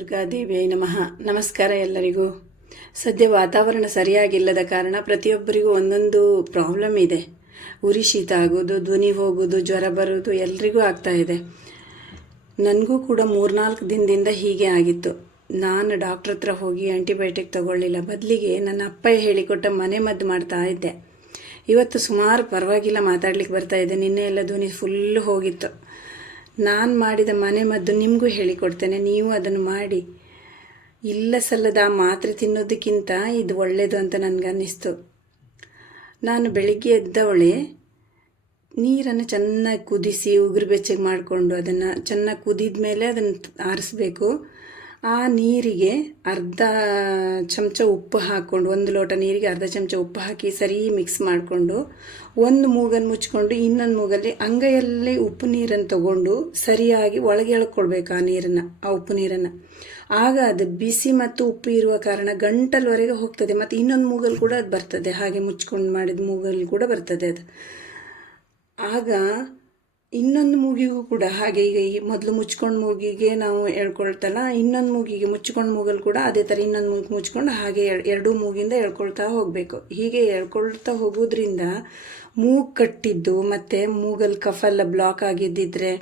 ದುರ್ಗಾದೇವಿಯೈ ನಮಃ. ನಮಸ್ಕಾರ ಎಲ್ಲರಿಗೂ. ಸದ್ಯ ವಾತಾವರಣ ಸರಿಯಾಗಿಲ್ಲದ ಕಾರಣ ಪ್ರತಿಯೊಬ್ಬರಿಗೂ ಒಂದೊಂದು ಪ್ರಾಬ್ಲಮ್ ಇದೆ. ಉರಿ ಶೀತ ಆಗೋದು, ಧ್ವನಿ ಹೋಗೋದು, ಜ್ವರ ಬರೋದು ಎಲ್ರಿಗೂ ಆಗ್ತಾ ಇದೆ. ನನಗೂ ಕೂಡ 3-4 ದಿನದಿಂದ ಹೀಗೆ ಆಗಿತ್ತು. ನಾನು ಡಾಕ್ಟ್ರ್ ಹತ್ರ ಹೋಗಿ ಆ್ಯಂಟಿಬಯೋಟಿಕ್ ತಗೊಳ್ಳಿಲ್ಲ, ಬದಲಿಗೆ ನನ್ನ ಅಪ್ಪ ಹೇಳಿಕೊಟ್ಟ ಮನೆ ಮದ್ದು ಮಾಡ್ತಾ ಇದ್ದೆ. ಇವತ್ತು ಸುಮಾರು ಪರವಾಗಿಲ್ಲ, ಮಾತಾಡ್ಲಿಕ್ಕೆ ಬರ್ತಾ ಇದೆ. ನಿನ್ನೆ ಎಲ್ಲ ಧ್ವನಿ ಫುಲ್ ಹೋಗಿತ್ತು. ನಾನು ಮಾಡಿದ ಮನೆ ಮದ್ದು ನಿಮಗೂ ಹೇಳಿಕೊಡ್ತೇನೆ, ನೀವು ಅದನ್ನು ಮಾಡಿ. ಇಲ್ಲ ಸಲ್ಲದ ಮಾತ್ರೆ ತಿನ್ನೋದಕ್ಕಿಂತ ಇದು ಒಳ್ಳೆಯದು ಅಂತ ನನಗನ್ನಿಸ್ತು. ನಾನು ಬೆಳಿಗ್ಗೆ ಎದ್ದವಳೆ ನೀರನ್ನು ಚೆನ್ನಾಗಿ ಕುದಿಸಿ ಉಗುರು ಬೆಚ್ಚಗೆ ಮಾಡಿಕೊಂಡು ಅದನ್ನು ಚೆನ್ನಾಗಿ ಕುದಿದ ಮೇಲೆ ಅದನ್ನು ಆರಿಸ್ಬೇಕು. ಆ ನೀರಿಗೆ ಅರ್ಧ ಚಮಚ ಉಪ್ಪು ಹಾಕ್ಕೊಂಡು, 1 ಲೋಟ ನೀರಿಗೆ ಅರ್ಧ ಚಮಚ ಉಪ್ಪು ಹಾಕಿ ಸರಿ ಮಿಕ್ಸ್ ಮಾಡಿಕೊಂಡು, ಒಂದು ಮೂಗನ್ನು ಮುಚ್ಕೊಂಡು ಇನ್ನೊಂದು ಮೂಗಲ್ಲಿ ಅಂಗೈಯಲ್ಲಿ ಉಪ್ಪು ನೀರನ್ನು ತಗೊಂಡು ಸರಿಯಾಗಿ ಒಳಗೆ ಎಳ್ಕೊಳ್ಬೇಕು ಆ ನೀರನ್ನು, ಆ ಉಪ್ಪು ನೀರನ್ನು. ಆಗ ಅದು ಬಿಸಿ ಮತ್ತು ಉಪ್ಪು ಇರುವ ಕಾರಣ ಗಂಟಲ್ವರೆಗೆ ಹೋಗ್ತದೆ. ಮತ್ತು ಇನ್ನೊಂದು ಮೂಗಲ್ಲಿ ಕೂಡ ಅದು ಬರ್ತದೆ, ಹಾಗೆ ಮುಚ್ಕೊಂಡು ಮಾಡಿದ ಮೂಗಲ್ಲಿ ಕೂಡ ಬರ್ತದೆ ಅದು. ಆಗ ಇನ್ನೊಂದು ಮೂಗಿಗೂ ಕೂಡ ಹಾಗೆ, ಈಗ ಈ ಮೊದಲು ಮುಚ್ಕೊಂಡು ಮೂಗಿಗೆ ನಾವು ಎಳ್ಕೊಳ್ತಲ್ಲ, ಇನ್ನೊಂದು ಮೂಗಿಗೆ ಮುಚ್ಕೊಂಡು ಮೂಗಲ್ಲಿ ಕೂಡ ಅದೇ ಥರ ಇನ್ನೊಂದು ಮೂಗು ಮುಚ್ಕೊಂಡು ಹಾಗೆ ಎರಡೂ ಮೂಗಿಂದ ಎಳ್ಕೊಳ್ತಾ ಹೋಗಬೇಕು. ಹೀಗೆ ಎಳ್ಕೊಳ್ತಾ ಹೋಗೋದ್ರಿಂದ ಮೂಗು ಕಟ್ಟಿದ್ದು ಮತ್ತು ಮೂಗಲ್ಲಿ ಕಫ ಎಲ್ಲ ಬ್ಲಾಕ್ ಆಗಿದ್ದಿದ್ರೆ,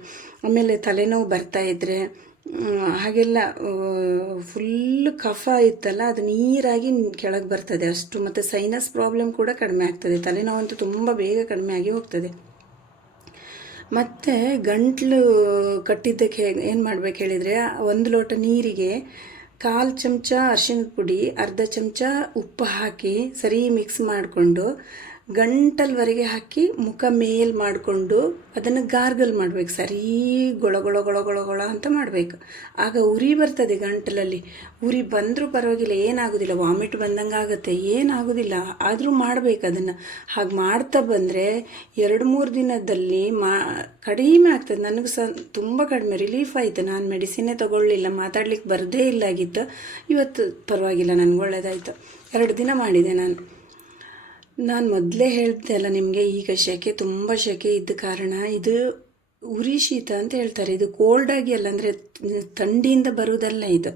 ಆಮೇಲೆ ತಲೆನೋವು ಬರ್ತಾ ಇದ್ದರೆ, ಹಾಗೆಲ್ಲ ಫುಲ್ಲು ಕಫ ಇತ್ತಲ್ಲ ಅದು ನೀರಾಗಿ ಕೆಳಗೆ ಬರ್ತದೆ ಅಷ್ಟು. ಮತ್ತು ಸೈನಸ್ ಪ್ರಾಬ್ಲಮ್ ಕೂಡ ಕಡಿಮೆ ಆಗ್ತದೆ. ತಲೆನೋವಂತೂ ತುಂಬ ಬೇಗ ಕಡಿಮೆ ಆಗಿ ಹೋಗ್ತದೆ. ಮತ್ತು ಗಂಟ್ಲು ಕಟ್ಟಿದ್ದಕ್ಕೆ ಏನು ಮಾಡ್ಬೇಕು ಹೇಳಿದರೆ, 1 ಲೋಟ ನೀರಿಗೆ 1/4 ಚಮಚ ಅರಿಶಿಣದ ಪುಡಿ, ಅರ್ಧ ಚಮಚ ಉಪ್ಪು ಹಾಕಿ ಸರಿ ಮಿಕ್ಸ್ ಮಾಡಿಕೊಂಡು ಗಂಟಲ್ವರೆಗೆ ಹಾಕಿ ಮುಖ ಮೇಲ್ ಮಾಡಿಕೊಂಡು ಅದನ್ನು ಗಾರ್ಗಲ್ ಮಾಡಬೇಕು. ಸರಿ ಗೊಳ ಗೊಳ ಗೊಳ ಗೊಳ ಗೊಳ ಅಂತ ಮಾಡಬೇಕು. ಆಗ ಉರಿ ಬರ್ತದೆ ಗಂಟಲಲ್ಲಿ. ಉರಿ ಬಂದರೂ ಪರವಾಗಿಲ್ಲ, ಏನಾಗೋದಿಲ್ಲ, ವಾಮಿಟ್ ಬಂದಂಗೆ ಆಗುತ್ತೆ, ಏನಾಗೋದಿಲ್ಲ, ಆದರೂ ಮಾಡಬೇಕು ಅದನ್ನು. ಹಾಗೆ ಮಾಡ್ತಾ ಬಂದರೆ 2-3 ದಿನದಲ್ಲಿ ಕಡಿಮೆ ಆಗ್ತದೆ. ನನಗೂ ಸಹ ತುಂಬ ಕಡಿಮೆ ರಿಲೀಫ್ ಆಯಿತು. ನಾನು ಮೆಡಿಸಿನ್ನೇ ತಗೊಳ್ಳಿಲ್ಲ, ಮಾತಾಡ್ಲಿಕ್ಕೆ ಬರದೇ ಇಲ್ಲಾಗಿತ್ತು. ಇವತ್ತು ಪರವಾಗಿಲ್ಲ, ನನಗೆ ಒಳ್ಳೆಯದಾಯಿತು. 2 ದಿನ ಮಾಡಿದೆ ನಾನು ಮೊದಲೇ ಹೇಳ್ತೆ ಅಲ್ಲ ನಿಮಗೆ, ಈಗ ಸೆಕೆ, ತುಂಬ ಸೆಕೆ ಇದ್ದ ಕಾರಣ ಇದು ಉರಿ ಶೀತ ಅಂತ ಹೇಳ್ತಾರೆ. ಇದು ಕೋಲ್ಡಾಗಿ ಅಲ್ಲ, ಅಂದರೆ ಥಂಡಿಯಿಂದ ಬರುವುದಲ್ಲ, ಇದು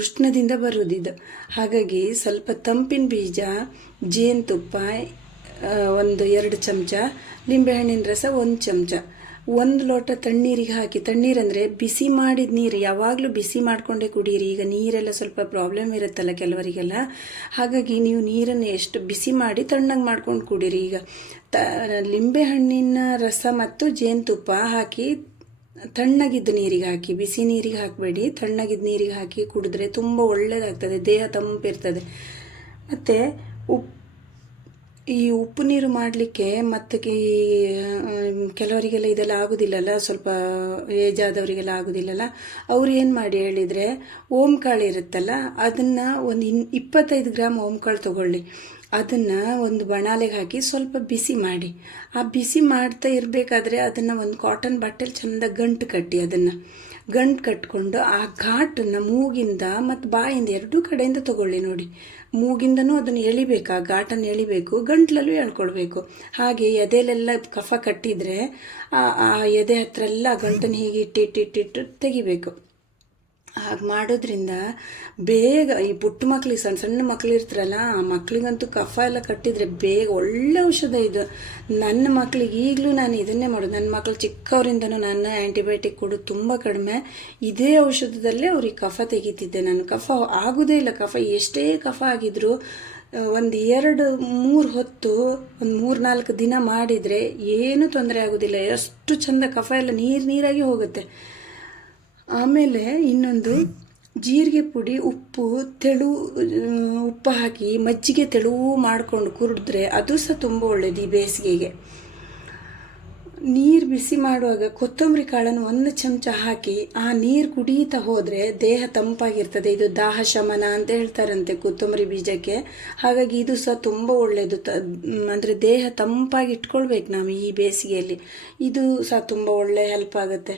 ಉಷ್ಣದಿಂದ ಬರುವುದಿದು. ಹಾಗಾಗಿ ಸ್ವಲ್ಪ ತಂಪಿನ ಬೀಜ, ಜೇನುತುಪ್ಪ 1-2 ಚಮಚ, ಲಿಂಬೆಹಣ್ಣಿನ ರಸ 1 ಚಮಚ, 1 ಲೋಟ ತಣ್ಣೀರಿಗೆ ಹಾಕಿ, ತಣ್ಣೀರಂದರೆ ಬಿಸಿ ಮಾಡಿದ ನೀರು, ಯಾವಾಗಲೂ ಬಿಸಿ ಮಾಡಿಕೊಂಡೇ ಕುಡೀರಿ. ಈಗ ನೀರೆಲ್ಲ ಸ್ವಲ್ಪ ಪ್ರಾಬ್ಲಮ್ ಇರುತ್ತಲ್ಲ ಕೆಲವರಿಗೆಲ್ಲ, ಹಾಗಾಗಿ ನೀವು ನೀರನ್ನು ಎಷ್ಟು ಬಿಸಿ ಮಾಡಿ ತಣ್ಣಗೆ ಮಾಡ್ಕೊಂಡು ಕುಡೀರಿ. ಈಗ ಲಿಂಬೆಹಣ್ಣಿನ ರಸ ಮತ್ತು ಜೇನುತುಪ್ಪ ಹಾಕಿ ತಣ್ಣಗಿದ್ದ ನೀರಿಗೆ ಹಾಕಿ, ಬಿಸಿ ನೀರಿಗೆ ಹಾಕಬೇಡಿ, ತಣ್ಣಗಿದ್ದ ನೀರಿಗೆ ಹಾಕಿ ಕುಡಿದ್ರೆ ತುಂಬ ಒಳ್ಳೆಯದಾಗ್ತದೆ, ದೇಹ ತಂಪಿರ್ತದೆ. ಮತ್ತು ಈ ಉಪ್ಪು ನೀರು ಮಾಡಲಿಕ್ಕೆ ಮತ್ತು ಕೆಲವರಿಗೆಲ್ಲ ಇದೆಲ್ಲ ಆಗೋದಿಲ್ಲಲ್ಲ, ಸ್ವಲ್ಪ ಏಜ್ ಆದವರಿಗೆಲ್ಲ ಆಗೋದಿಲ್ಲಲ್ಲ, ಅವ್ರು ಏನು ಮಾಡಿ ಹೇಳಿದರೆ, ಓಂಕಾಳು ಇರುತ್ತಲ್ಲ, ಅದನ್ನು ಒಂದು 25 ಗ್ರಾಮ್ ಓಂಕಾಳು ತೊಗೊಳ್ಳಿ. ಅದನ್ನು ಒಂದು ಬಣಾಲೆಗೆ ಹಾಕಿ ಸ್ವಲ್ಪ ಬಿಸಿ ಮಾಡಿ, ಆ ಬಿಸಿ ಮಾಡ್ತಾ ಇರಬೇಕಾದ್ರೆ ಅದನ್ನು ಒಂದು ಕಾಟನ್ ಬಟ್ಟೆಲಿ ಚೆಂದ ಗಂಟು ಕಟ್ಟಿ, ಅದನ್ನು ಗಂಟು ಕಟ್ಕೊಂಡು ಆ ಘಾಟನ್ನು ಮೂಗಿಂದ ಮತ್ತು ಬಾಯಿಂದ 2 ಕಡೆಯಿಂದ ತಗೊಳ್ಳಿ. ನೋಡಿ, ಮೂಗಿಂದನೂ ಅದನ್ನು ಎಳಿಬೇಕು, ಆ ಘಾಟನ್ನು ಎಳಿಬೇಕು, ಗಂಟ್ಲಲ್ಲೂ ಎಳ್ಕೊಳ್ಬೇಕು. ಹಾಗೆ ಎದೆಲೆಲ್ಲ ಕಫ ಕಟ್ಟಿದರೆ ಆ ಎದೆ ಹತ್ರ ಎಲ್ಲ ಗಂಟನ್ನು ಹೀಗೆ ಇಟ್ಟಿಟ್ಟು ತೆಗಿಬೇಕು. ಹಾಗೆ ಮಾಡೋದ್ರಿಂದ ಬೇಗ ಈ ಪುಟ್ಟ ಮಕ್ಳಿಗೆ, ಸಣ್ಣ ಸಣ್ಣ ಮಕ್ಳು ಇರ್ತಾರಲ್ಲ, ಆ ಮಕ್ಳಿಗಂತೂ ಕಫ ಎಲ್ಲ ಕಟ್ಟಿದರೆ ಬೇಗ ಒಳ್ಳೆ ಔಷಧ ಇದು. ನನ್ನ ಮಕ್ಳಿಗೆ ಈಗಲೂ ನಾನು ಇದನ್ನೇ ಮಾಡೋದು. ನನ್ನ ಮಕ್ಕಳು ಚಿಕ್ಕವರಿಂದನೂ ನಾನು ಆ್ಯಂಟಿಬಯೋಟಿಕ್ ಕೊಡೋದು ತುಂಬ ಕಡಿಮೆ. ಇದೇ ಔಷಧದಲ್ಲೇ ಅವ್ರಿಗೆ ಕಫ ತೆಗಿತಿದ್ದೆ ನಾನು. ಕಫ ಆಗೋದೇ ಇಲ್ಲ. ಕಫ ಎಷ್ಟೇ ಕಫ ಆಗಿದ್ರು 1-2-3 ಹೊತ್ತು, 3-4 ದಿನ ಮಾಡಿದರೆ ಏನೂ ತೊಂದರೆ ಆಗೋದಿಲ್ಲ. ಎಷ್ಟು ಚಂದ ಕಫ ಎಲ್ಲ ನೀರಾಗಿ ಹೋಗುತ್ತೆ. ಆಮೇಲೆ ಇನ್ನೊಂದು, ಜೀರಿಗೆ ಪುಡಿ, ಉಪ್ಪು, ಉಪ್ಪು ಹಾಕಿ ಮಜ್ಜಿಗೆ ತೆಳುವು ಮಾಡಿಕೊಂಡು ಕುಡಿದ್ರೆ ಅದು ಸಹ ತುಂಬ ಒಳ್ಳೆಯದು ಈ ಬೇಸಿಗೆಗೆ. ನೀರು ಬಿಸಿ ಮಾಡುವಾಗ ಕೊತ್ತಂಬರಿ ಕಾಳನ್ನು 1 ಚಮಚ ಹಾಕಿ ಆ ನೀರು ಕುಡೀತಾ ಹೋದರೆ ದೇಹ ತಂಪಾಗಿರ್ತದೆ. ಇದು ದಾಹ ಶಮನ ಅಂತ ಹೇಳ್ತಾರಂತೆ ಕೊತ್ತಂಬರಿ ಬೀಜಕ್ಕೆ. ಹಾಗಾಗಿ ಇದು ಸಹ ತುಂಬ ಒಳ್ಳೆಯದು. ಅಂದರೆ ದೇಹ ತಂಪಾಗಿ ಇಟ್ಕೊಳ್ಬೇಕು ನಾವು ಈ ಬೇಸಿಗೆಯಲ್ಲಿ. ಇದು ಸಹ ತುಂಬ ಒಳ್ಳೆಯ ಹೆಲ್ಪ್ ಆಗುತ್ತೆ.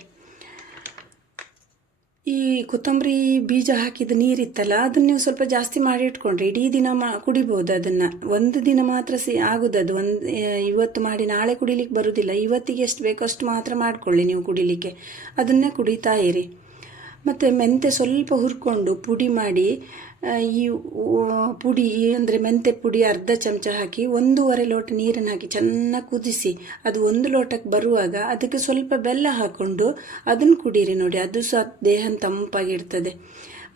ಈ ಕೊತ್ತಂಬರಿ ಬೀಜ ಹಾಕಿದ ನೀರಿತ್ತಲ್ಲ, ಅದನ್ನು ನೀವು ಸ್ವಲ್ಪ ಜಾಸ್ತಿ ಮಾಡಿ ಇಟ್ಕೊಂಡ್ರೆ ಇಡೀ ದಿನ ಕುಡಿಬೋದು. ಅದನ್ನು 1 ದಿನ ಮಾತ್ರ ಆಗೋದು. ಅದು ಇವತ್ತು ಮಾಡಿ ನಾಳೆ ಕುಡಿಲಿಕ್ಕೆ ಬರೋದಿಲ್ಲ. ಇವತ್ತಿಗೆ ಎಷ್ಟು ಬೇಕೋ ಅಷ್ಟು ಮಾತ್ರ ಮಾಡಿಕೊಳ್ಳಿ ನೀವು ಕುಡಿಲಿಕ್ಕೆ. ಅದನ್ನೇ ಕುಡಿತಾ ಇರಿ. ಮತ್ತು ಮೆಂತೆ ಸ್ವಲ್ಪ ಹುರ್ಕೊಂಡು ಪುಡಿ ಮಾಡಿ ಈ ಪುಡಿ ಅಂದರೆ ಮೆಂತೆ ಪುಡಿ ಅರ್ಧ ಚಮಚ ಹಾಕಿ 1.5 ಲೋಟ ನೀರನ್ನು ಹಾಕಿ ಚೆನ್ನಾಗಿ ಕುದಿಸಿ ಅದು 1 ಲೋಟಕ್ಕೆ ಬರುವಾಗ ಅದಕ್ಕೆ ಸ್ವಲ್ಪ ಬೆಲ್ಲ ಹಾಕ್ಕೊಂಡು ಅದನ್ನು ಕುಡೀರಿ ನೋಡಿ, ಅದು ಸಹ ದೇಹ ತಂಪಾಗಿರ್ತದೆ.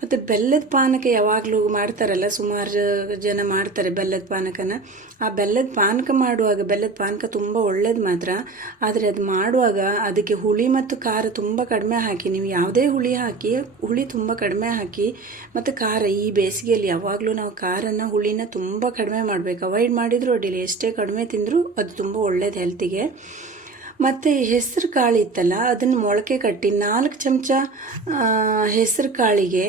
ಮತ್ತು ಬೆಲ್ಲದ ಪಾನಕ ಯಾವಾಗಲೂ ಮಾಡ್ತಾರಲ್ಲ, ಸುಮಾರು ಜನ ಮಾಡ್ತಾರೆ ಬೆಲ್ಲದ ಪಾನಕನ. ಆ ಬೆಲ್ಲದ ಪಾನಕ ಮಾಡುವಾಗ ಬೆಲ್ಲದ ಪಾನಕ ತುಂಬ ಒಳ್ಳೇದು ಮಾತ್ರ, ಆದರೆ ಅದು ಮಾಡುವಾಗ ಅದಕ್ಕೆ ಹುಳಿ ಮತ್ತು ಖಾರ ತುಂಬ ಕಡಿಮೆ ಹಾಕಿ, ನೀವು ಯಾವುದೇ ಹುಳಿ ಹಾಕಿ ಹುಳಿ ತುಂಬ ಕಡಿಮೆ ಹಾಕಿ, ಮತ್ತು ಖಾರ ಈ ಬೇಸಿಗೆಯಲ್ಲಿ ಯಾವಾಗಲೂ ನಾವು ಖಾರನ ಹುಳಿನ ತುಂಬ ಕಡಿಮೆ ಮಾಡಬೇಕು. ಅವಾಯ್ಡ್ ಮಾಡಿದರೂ ಅಡ್ಡಿಲ್ಲ, ಎಷ್ಟೇ ಕಡಿಮೆ ತಿಂದರೂ ಅದು ತುಂಬ ಒಳ್ಳೇದು ಹೆಲ್ತಿಗೆ. ಮತ್ತು ಹೆಸರು ಕಾಳು ಇತ್ತಲ್ಲ, ಅದನ್ನು ಮೊಳಕೆ ಕಟ್ಟಿ 4 ಚಮಚ ಹೆಸರು ಕಾಳಿಗೆ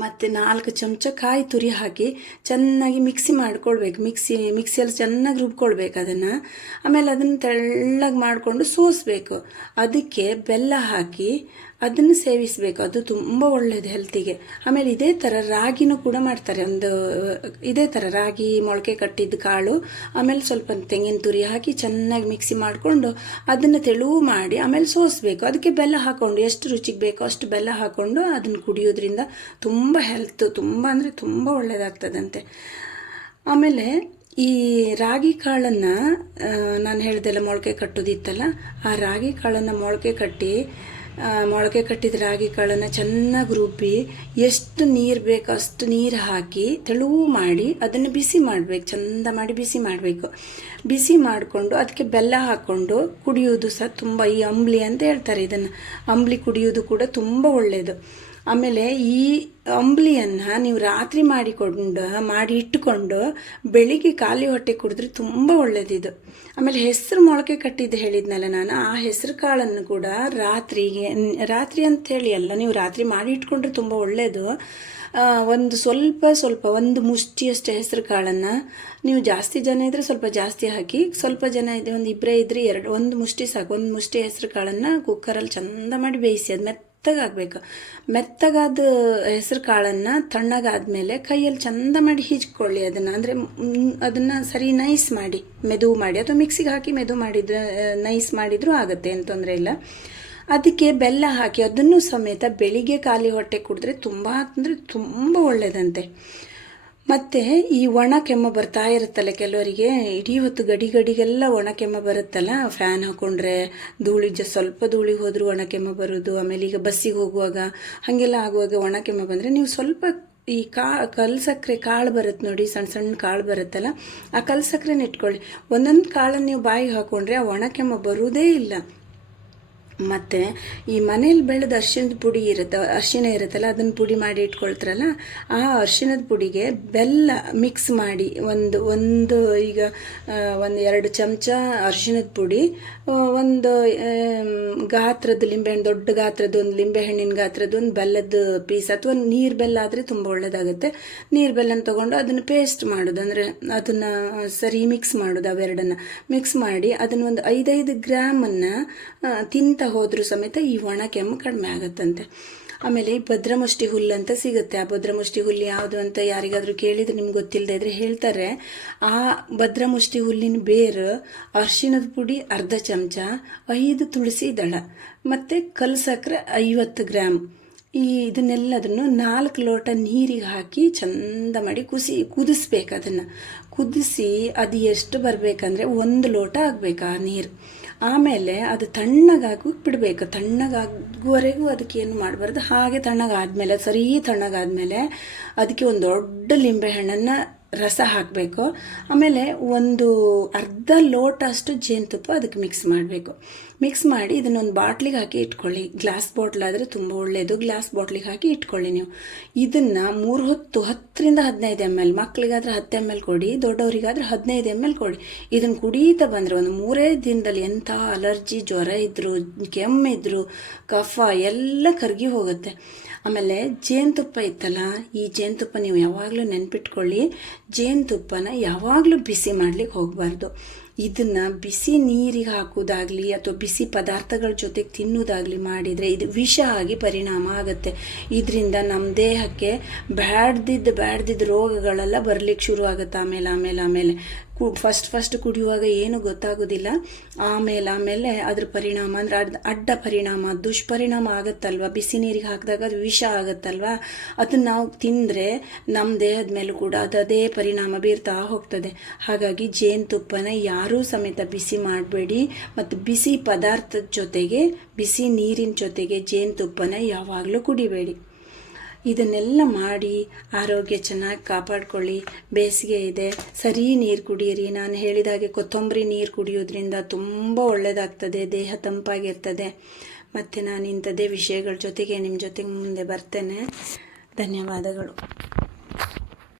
ಮತ್ತು 4 ಚಮಚ ಕಾಯಿ ತುರಿ ಹಾಕಿ ಚೆನ್ನಾಗಿ ಮಿಕ್ಸಿ ಮಾಡ್ಕೊಳ್ಬೇಕು. ಮಿಕ್ಸಿಯಲ್ಲಿ ಚೆನ್ನಾಗಿ ರುಬ್ಕೊಳ್ಬೇಕು ಅದನ್ನು. ಆಮೇಲೆ ಅದನ್ನು ತೆಳ್ಳಗೆ ಮಾಡಿಕೊಂಡು ಸೋಸಬೇಕು. ಅದಕ್ಕೆ ಬೆಲ್ಲ ಹಾಕಿ ಅದನ್ನು ಸೇವಿಸಬೇಕು. ಅದು ತುಂಬ ಒಳ್ಳೆಯದು ಹೆಲ್ತಿಗೆ. ಆಮೇಲೆ ಇದೇ ಥರ ರಾಗಿನೂ ಕೂಡ ಮಾಡ್ತಾರೆ. ಇದೇ ಥರ ರಾಗಿ ಮೊಳಕೆ ಕಟ್ಟಿದ್ದು ಕಾಳು, ಆಮೇಲೆ ಸ್ವಲ್ಪ ತೆಂಗಿನ ತುರಿ ಹಾಕಿ ಚೆನ್ನಾಗಿ ಮಿಕ್ಸಿ ಮಾಡಿಕೊಂಡು ಅದನ್ನು ತೆಳುವು ಮಾಡಿ ಆಮೇಲೆ ಸೋಸಬೇಕು. ಅದಕ್ಕೆ ಬೆಲ್ಲ ಹಾಕ್ಕೊಂಡು ಎಷ್ಟು ರುಚಿಗೆ ಬೇಕೋ ಅಷ್ಟು ಬೆಲ್ಲ ಹಾಕ್ಕೊಂಡು ಅದನ್ನು ಕುಡಿಯೋದ್ರಿಂದ ತುಂಬ ಹೆಲ್ತ್ ತುಂಬ ಅಂದರೆ ತುಂಬ ಒಳ್ಳೆಯದಾಗ್ತದಂತೆ. ಆಮೇಲೆ ಈ ರಾಗಿ ಕಾಳನ್ನು ನಾನು ಹೇಳ್ದೆಲ್ಲ ಮೊಳಕೆ ಕಟ್ಟೋದಿತ್ತಲ್ಲ, ಆ ರಾಗಿ ಕಾಳನ್ನು ಮೊಳಕೆ ಕಟ್ಟಿದ ರಾಗಿ ಕಾಳನ್ನು ಚೆನ್ನಾಗಿ ರುಬ್ಬಿ ಎಷ್ಟು ನೀರು ಬೇಕೋ ಅಷ್ಟು ನೀರು ಹಾಕಿ ತೆಳುವು ಮಾಡಿ ಅದನ್ನು ಬಿಸಿ ಮಾಡಬೇಕು. ಚೆಂದ ಮಾಡಿ ಬಿಸಿ ಮಾಡಬೇಕು. ಬಿಸಿ ಮಾಡಿಕೊಂಡು ಅದಕ್ಕೆ ಬೆಲ್ಲ ಹಾಕ್ಕೊಂಡು ಕುಡಿಯೋದು ಸಹ ತುಂಬ, ಈ ಅಂಬ್ಲಿ ಅಂತ ಹೇಳ್ತಾರೆ ಇದನ್ನು, ಅಂಬ್ಲಿ ಕುಡಿಯೋದು ಕೂಡ ತುಂಬ ಒಳ್ಳೆಯದು. ಆಮೇಲೆ ಈ ಅಂಬ್ಲಿಯನ್ನು ನೀವು ರಾತ್ರಿ ಮಾಡಿ ಇಟ್ಟುಕೊಂಡು ಬೆಳಿಗ್ಗೆ ಖಾಲಿ ಹೊಟ್ಟೆ ಕುಡಿದ್ರೆ ತುಂಬ ಒಳ್ಳೆಯದಿದು. ಆಮೇಲೆ ಹೆಸರು ಮೊಳಕೆ ಕಟ್ಟಿದ್ದು ಹೇಳಿದ್ನಲ್ಲ ನಾನು, ಆ ಹೆಸರು ಕಾಳನ್ನು ಕೂಡ ರಾತ್ರಿ ಅಂತ ಹೇಳಿ ಅಲ್ಲ, ನೀವು ರಾತ್ರಿ ಮಾಡಿ ಇಟ್ಕೊಂಡ್ರೆ ತುಂಬ ಒಳ್ಳೆಯದು. ಒಂದು ಸ್ವಲ್ಪ ಒಂದು ಮುಷ್ಟಿಯಷ್ಟು ಹೆಸರು ಕಾಳನ್ನು, ನೀವು ಜಾಸ್ತಿ ಜನ ಇದ್ದರೆ ಸ್ವಲ್ಪ ಜಾಸ್ತಿ ಹಾಕಿ, ಸ್ವಲ್ಪ ಜನ ಇದೆ ಒಂದು ಇಬ್ಬರೇ ಇದ್ದರೆ ಒಂದು ಮುಷ್ಟಿ ಸಾಕು. ಒಂದು ಮುಷ್ಟಿ ಹೆಸರು ಕಾಳನ್ನು ಕುಕ್ಕರಲ್ಲಿ ಚೆಂದ ಮಾಡಿ ಬೇಯಿಸಿ ಅದು ಮೆತ್ತಗಾಗಬೇಕು. ಮೆತ್ತಗಾದ ಹೆಸರು ಕಾಳನ್ನು ತಣ್ಣಗಾದ್ಮೇಲೆ ಕೈಯಲ್ಲಿ ಚೆಂದ ಮಾಡಿ ಹೀಚ್ಕೊಳ್ಳಿ ಅದನ್ನು. ಅಂದರೆ ಅದನ್ನು ಸರಿ ನೈಸ್ ಮಾಡಿ ಮೆದು ಮಾಡಿ, ಅಥವಾ ಮಿಕ್ಸಿಗೆ ಹಾಕಿ ಮೆದು ಮಾಡಿದ್ರೆ ನೈಸ್ ಮಾಡಿದರೂ ಆಗುತ್ತೆ, ಏನು ತೊಂದರೆ ಇಲ್ಲ. ಅದಕ್ಕೆ ಬೆಲ್ಲ ಹಾಕಿ ಅದನ್ನು ಸಮೇತ ಬೆಳಿಗ್ಗೆ ಖಾಲಿ ಹೊಟ್ಟೆ ಕುಡಿದ್ರೆ ತುಂಬ ಒಳ್ಳೆಯದಂತೆ. ಮತ್ತು ಈ ಒಣ ಕೆಮ್ಮು ಬರ್ತಾ ಇರುತ್ತಲ್ಲ ಕೆಲವರಿಗೆ, ಇಡೀ ಹೊತ್ತು ಗಡಿಗೆಲ್ಲ ಒಣ ಕೆಮ್ಮು ಬರುತ್ತಲ್ಲ, ಫ್ಯಾನ್ ಹಾಕ್ಕೊಂಡ್ರೆ ಸ್ವಲ್ಪ ಧೂಳಿ ಹೋದರೂ ಒಣ ಕೆಮ್ಮು ಬರೋದು. ಆಮೇಲೆ ಈಗ ಬಸ್ಸಿಗೆ ಹೋಗುವಾಗ ಹಾಗೆಲ್ಲ ಆಗುವಾಗ ಒಣ ಕೆಮ್ಮು ಬಂದರೆ ನೀವು ಸ್ವಲ್ಪ ಈ ಕಲ್ಸಕ್ಕರೆ ಕಾಳು ಬರುತ್ತೆ ನೋಡಿ, ಸಣ್ಣ ಸಣ್ಣ ಕಾಳು ಬರುತ್ತಲ್ಲ, ಆ ಕಲ್ಸಕ್ಕರೆನ ಇಟ್ಕೊಳ್ಳಿ. ಒಂದೊಂದು ಕಾಳನ್ನು ನೀವು ಬಾಯಿಗೆ ಹಾಕ್ಕೊಂಡ್ರೆ ಆ ಒಣ ಕೆಮ್ಮು ಬರುವುದೇ ಇಲ್ಲ. ಮತ್ತು ಈ ಮನೇಲಿ ಬೆಳೆದ ಅರಿಶಿನ ಇರುತ್ತಲ್ಲ, ಅದನ್ನು ಪುಡಿ ಮಾಡಿ ಇಟ್ಕೊಳ್ತಾರಲ್ಲ, ಆ ಅರಿಶಿನದ ಪುಡಿಗೆ ಬೆಲ್ಲ ಮಿಕ್ಸ್ ಮಾಡಿ ಒಂದು 2 ಚಮಚ ಅರಿಶಿನದ ಪುಡಿ, ಒಂದು ಗಾತ್ರದ ಲಿಂಬೆಹಣ್ಣು, ದೊಡ್ಡ ಗಾತ್ರದ ಒಂದು ಲಿಂಬೆಹಣ್ಣಿನ ಗಾತ್ರದ ಒಂದು ಬೆಲ್ಲದ ಪೀಸ್, ಅಥವಾ ನೀರು ಬೆಲ್ಲ ಆದರೆ ತುಂಬ ಒಳ್ಳೆಯದಾಗುತ್ತೆ. ನೀರು ಬೆಲ್ಲನ ತೊಗೊಂಡು ಅದನ್ನು ಪೇಸ್ಟ್ ಮಾಡೋದು, ಅಂದರೆ ಅದನ್ನು ಸರಿ ಮಿಕ್ಸ್ ಮಾಡೋದು. ಅವೆರಡನ್ನು ಮಿಕ್ಸ್ ಮಾಡಿ ಅದನ್ನು ಒಂದು 5 ಗ್ರಾಮನ್ನು ತಿಂತ ಹೋದ್ರೂ ಸಮೇತ ಈ ಒಣ ಕೆಮ್ಮು ಕಡಿಮೆ ಆಗುತ್ತಂತೆ. ಆಮೇಲೆ ಈ ಭದ್ರಮುಷ್ಟಿ ಹುಲ್ಲು ಅಂತ ಸಿಗುತ್ತೆ. ಆ ಭದ್ರಮುಷ್ಟಿ ಹುಲ್ಲು ಯಾವುದು ಅಂತ ಯಾರಿಗಾದರೂ ಕೇಳಿದರೆ ನಿಮ್ಗೆ ಗೊತ್ತಿಲ್ಲದೆ ಇದ್ರೆ ಹೇಳ್ತಾರೆ. ಆ ಭದ್ರಮುಷ್ಟಿ ಹುಲ್ಲಿನ ಬೇರು, ಅರಿಶಿಣದ ಪುಡಿ ಅರ್ಧ ಚಮಚ, 5 ತುಳಸಿ ದಳ ಮತ್ತು ಕಲ್ಸಕ್ಕರೆ 50 ಗ್ರಾಮ್, ಇದನ್ನೆಲ್ಲದನ್ನು 4 ಲೋಟ ನೀರಿಗೆ ಹಾಕಿ ಚಂದ ಮಾಡಿ ಕುದಿಸ್ಬೇಕು. ಅದನ್ನು ಕುದಿಸಿ ಅದು ಎಷ್ಟು ಬರಬೇಕಂದ್ರೆ 1 ಲೋಟ ಆಗಬೇಕು ಆ ನೀರು. ಆಮೇಲೆ ಅದು ತಣ್ಣಗಾಗಿ ಬಿಡಬೇಕು. ತಣ್ಣಗಾಗುವವರೆಗೂ ಅದಕ್ಕೆ ಏನು ಮಾಡಬಾರ್ದು, ಹಾಗೆ ತಣ್ಣಗಾದ್ಮೇಲೆ ಸರಿ ತಣ್ಣಗಾದ್ಮೇಲೆ ಅದಕ್ಕೆ ಒಂದು ದೊಡ್ಡ ಲಿಂಬೆಹಣ್ಣನ್ನು ರಸ ಹಾಕಬೇಕು. ಆಮೇಲೆ ಒಂದು ಅರ್ಧ ಲೋಟ ಅಷ್ಟು ಜೇನುತುಪ್ಪ ಅದಕ್ಕೆ ಮಿಕ್ಸ್ ಮಾಡಬೇಕು. ಮಿಕ್ಸ್ ಮಾಡಿ ಇದನ್ನೊಂದು ಬಾಟ್ಲಿಗೆ ಹಾಕಿ ಇಟ್ಕೊಳ್ಳಿ. ಗ್ಲಾಸ್ ಬಾಟ್ಲ್ ಆದರೆ ತುಂಬ ಒಳ್ಳೆಯದು, ಗ್ಲಾಸ್ ಬಾಟ್ಲಿಗೆ ಹಾಕಿ ಇಟ್ಕೊಳ್ಳಿ. ನೀವು ಇದನ್ನು 3 ಹೊತ್ತು 10ರಿಂದ 15 ml, ಮಕ್ಕಳಿಗಾದ್ರೆ 10 ml ಕೊಡಿ, ದೊಡ್ಡವರಿಗಾದ್ರೆ 15 ml ಕೊಡಿ. ಇದನ್ನು ಕುಡಿಯುತ್ತಾ ಬಂದರೆ ಒಂದು 3 ದಿನದಲ್ಲಿ ಎಂಥ ಅಲರ್ಜಿ, ಜ್ವರ ಇದ್ದರೂ, ಕೆಮ್ಮಿದ್ರು, ಕಫ ಎಲ್ಲ ಕರಗಿ ಹೋಗುತ್ತೆ. ಆಮೇಲೆ ಜೇನುತುಪ್ಪ ಇತ್ತಲ್ಲ, ಈ ಜೇನುತುಪ್ಪ ನೀವು ಯಾವಾಗಲೂ ನೆನ್ಪಿಟ್ಕೊಳ್ಳಿ, ಜೇನುತುಪ್ಪನ ಯಾವಾಗಲೂ ಬಿಸಿ ಮಾಡಲಿಕ್ಕೆ ಹೋಗಬಾರ್ದು. ಇದನ್ನು ಬಿಸಿ ನೀರಿಗೆ ಹಾಕೋದಾಗಲಿ ಅಥವಾ ಬಿಸಿ ಪದಾರ್ಥಗಳ ಜೊತೆಗೆ ತಿನ್ನೋದಾಗಲಿ ಮಾಡಿದರೆ ಇದು ವಿಷ ಆಗಿ ಪರಿಣಾಮ ಆಗುತ್ತೆ. ಇದರಿಂದ ನಮ್ಮ ದೇಹಕ್ಕೆ ಬ್ಯಾಡ್ದಿದ್ದ ರೋಗಗಳೆಲ್ಲ ಬರಲಿಕ್ಕೆ ಶುರು ಆಗುತ್ತೆ. ಆಮೇಲೆ ಫಸ್ಟ್ ಕುಡಿಯುವಾಗ ಏನು ಗೊತ್ತಾಗೋದಿಲ್ಲ. ಆಮೇಲೆ ಅದ್ರ ಪರಿಣಾಮ ಅಂದರೆ ಅಡ್ಡ ಪರಿಣಾಮ, ದುಷ್ಪರಿಣಾಮ ಆಗುತ್ತಲ್ವ. ಬಿಸಿ ನೀರಿಗೆ ಹಾಕಿದಾಗ ಅದು ವಿಷ ಆಗುತ್ತಲ್ವ. ಅದನ್ನು ನಾವು ತಿಂದರೆ ನಮ್ಮ ದೇಹದ ಮೇಲೂ ಕೂಡ ಅದೇ ಪರಿಣಾಮ ಬೀರ್ತಾ ಹೋಗ್ತದೆ. ಹಾಗಾಗಿ ಜೇನುತುಪ್ಪನ ಯಾರೂ ಸಮೇತ ಬಿಸಿ ಮಾಡಬೇಡಿ. ಮತ್ತು ಬಿಸಿ ಪದಾರ್ಥದ ಜೊತೆಗೆ, ಬಿಸಿ ನೀರಿನ ಜೊತೆಗೆ ಜೇನುತುಪ್ಪನ ಯಾವಾಗಲೂ ಕುಡಿಬೇಡಿ. ಇದನ್ನೆಲ್ಲ ಮಾಡಿ ಆರೋಗ್ಯ ಚೆನ್ನಾಗಿ ಕಾಪಾಡ್ಕೊಳ್ಳಿ. ಬೇಸಿಗೆ ಇದೆ, ಸರಿ ನೀರು ಕುಡಿಯಿರಿ. ನಾನು ಹೇಳಿದಾಗೆ ಕೊತ್ತಂಬರಿ ನೀರು ಕುಡಿಯೋದ್ರಿಂದ ತುಂಬ ಒಳ್ಳೆಯದಾಗ್ತದೆ, ದೇಹ ತಂಪಾಗಿರ್ತದೆ. ಮತ್ತು ನಾನು ಇಂಥದ್ದೇ ವಿಷಯಗಳ ಜೊತೆಗೆ ನಿಮ್ಮ ಜೊತೆಗೆ ಮುಂದೆ ಬರ್ತೇನೆ. ಧನ್ಯವಾದಗಳು.